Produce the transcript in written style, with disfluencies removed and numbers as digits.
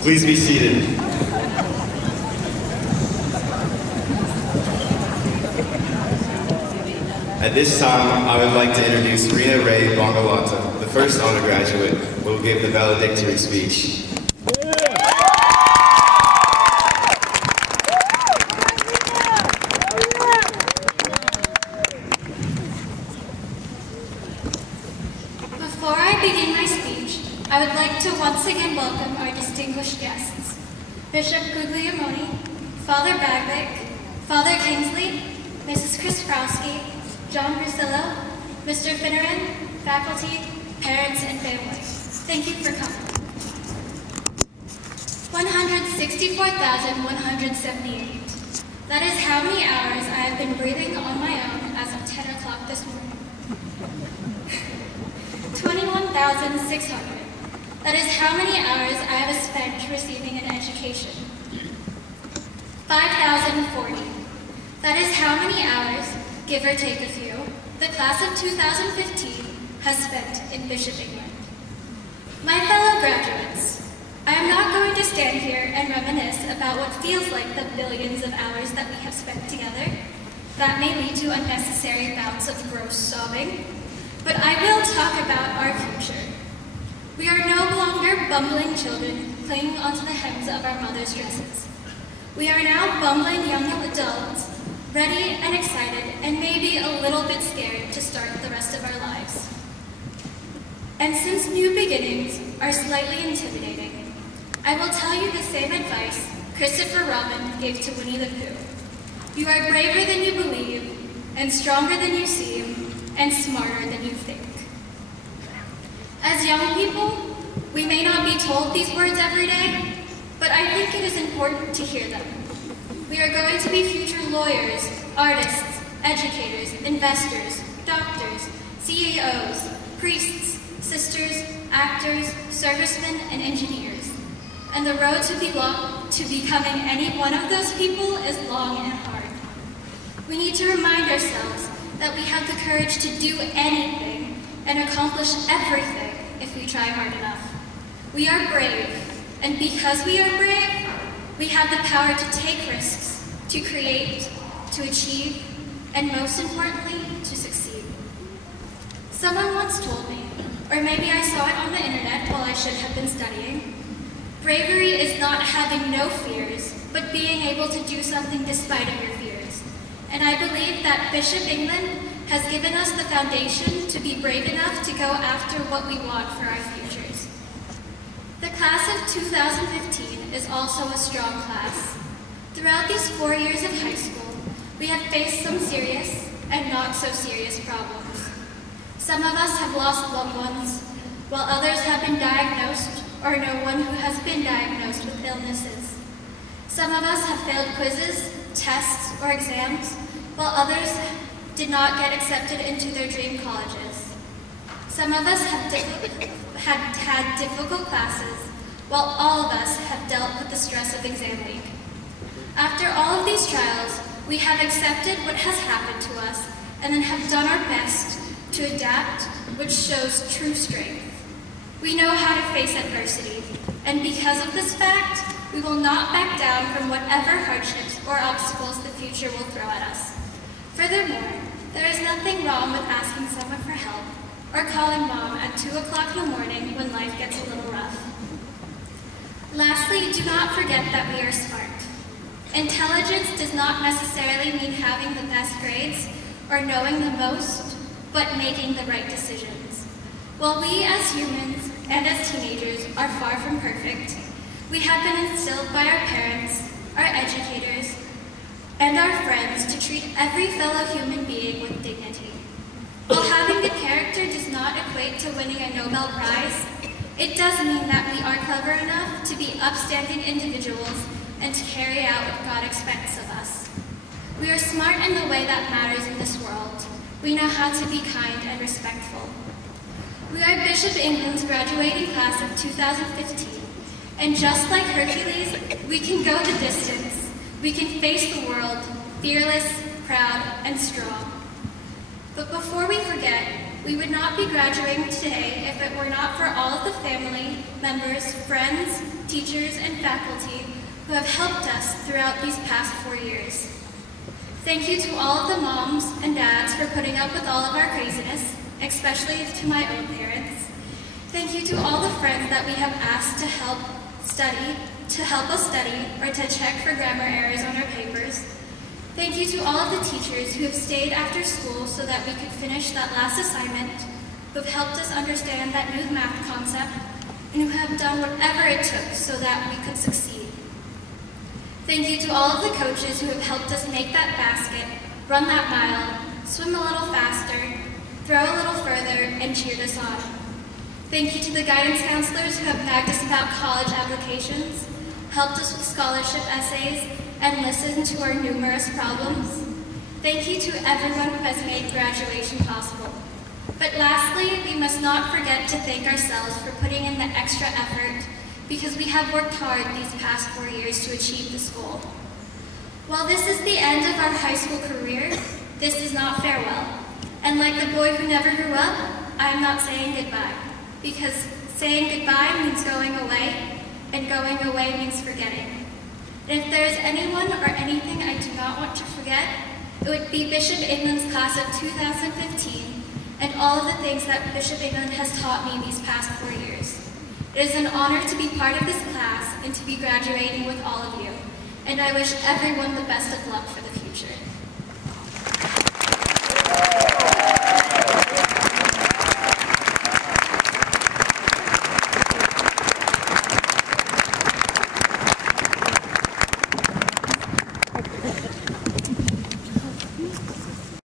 Please be seated. At this time, I would like to introduce Rina Bongalonta, the first honor graduate, who will give the valedictory speech. Before I begin my speech, I would like to once again welcome our distinguished guests, Bishop Guglielmoni, Father Bagvick, Father Kingsley, Mrs. Krasprowski, John Brusillo, Mr. Finneran, faculty, parents, and family. Thank you for coming. 164,178. That is how many hours I have been breathing on my own as of 10 o'clock this morning. 21,600. That is how many hours I have spent receiving an education. 5,040. That is how many hours, give or take a few, the class of 2015 has spent in Bishop England. My fellow graduates, I am not going to stand here and reminisce about what feels like the billions of hours that we have spent together. That may lead to unnecessary bouts of gross sobbing, but I will talk about our future. We are no longer bumbling children clinging onto the hems of our mothers' dresses. We are now bumbling young adults, ready and excited, and maybe a little bit scared to start the rest of our lives. And since new beginnings are slightly intimidating, I will tell you the same advice Christopher Robin gave to Winnie the Pooh. You are braver than you believe, and stronger than you seem, and smarter than you think. As young people, we may not be told these words every day, but I think it is important to hear them. We are going to be future lawyers, artists, educators, investors, doctors, CEOs, priests, sisters, actors, servicemen, and engineers. And the road to becoming any one of those people is long and hard. We need to remind ourselves that we have the courage to do anything and accomplish everything if we try hard enough. We are brave, and because we are brave, we have the power to take risks, to create, to achieve, and most importantly, to succeed. Someone once told me, or maybe I saw it on the internet while I should have been studying, bravery is not having no fears, but being able to do something despite of your fears. And I believe that Bishop England has given us the foundation to be brave enough to go after what we want for our futures. The class of 2015 is also a strong class. Throughout these 4 years of high school, we have faced some serious and not so serious problems. Some of us have lost loved ones, while others have been diagnosed or know one who has been diagnosed with illnesses. Some of us have failed quizzes, tests, or exams, while others did not get accepted into their dream colleges. Some of us have had difficult classes, while all of us have dealt with the stress of exam week. After all of these trials, we have accepted what has happened to us and then have done our best to adapt, which shows true strength. We know how to face adversity, and because of this fact, we will not back down from whatever hardships or obstacles the future will throw at us. Furthermore, there is nothing wrong with asking someone for help or calling mom at 2 o'clock in the morning when life gets a little rough. Lastly, do not forget that we are smart. Intelligence does not necessarily mean having the best grades or knowing the most, but making the right decisions. While we as humans and as teenagers are far from perfect, we have been instilled by our parents, our educators, and our friends to treat every fellow human being with dignity. While having good character does not equate to winning a Nobel Prize, it does mean that we are clever enough to be upstanding individuals and to carry out what God expects of us. We are smart in the way that matters in this world. We know how to be kind and respectful. We are Bishop England's graduating class of 2015, and just like Hercules, we can go the distance. We can face the world, fearless, proud, and strong. But before we forget, we would not be graduating today if it were not for all of the family, members, friends, teachers, and faculty who have helped us throughout these past 4 years. Thank you to all of the moms and dads for putting up with all of our craziness, especially to my own parents. Thank you to all the friends that we have asked to help us study, or to check for grammar errors on our papers. Thank you to all of the teachers who have stayed after school so that we could finish that last assignment, who have helped us understand that new math concept, and who have done whatever it took so that we could succeed. Thank you to all of the coaches who have helped us make that basket, run that mile, swim a little faster, throw a little further, and cheered us on. Thank you to the guidance counselors who have nagged us about college applications, helped us with scholarship essays, and listened to our numerous problems. Thank you to everyone who has made graduation possible. But lastly, we must not forget to thank ourselves for putting in the extra effort, because we have worked hard these past 4 years to achieve this goal. While this is the end of our high school career, this is not farewell. And like the boy who never grew up, I am not saying goodbye, because saying goodbye means going away, and going away means forgetting. And if there is anyone or anything I do not want to forget, it would be Bishop England's class of 2015 and all of the things that Bishop England has taught me these past 4 years. It is an honor to be part of this class and to be graduating with all of you, and I wish everyone the best of luck for the future.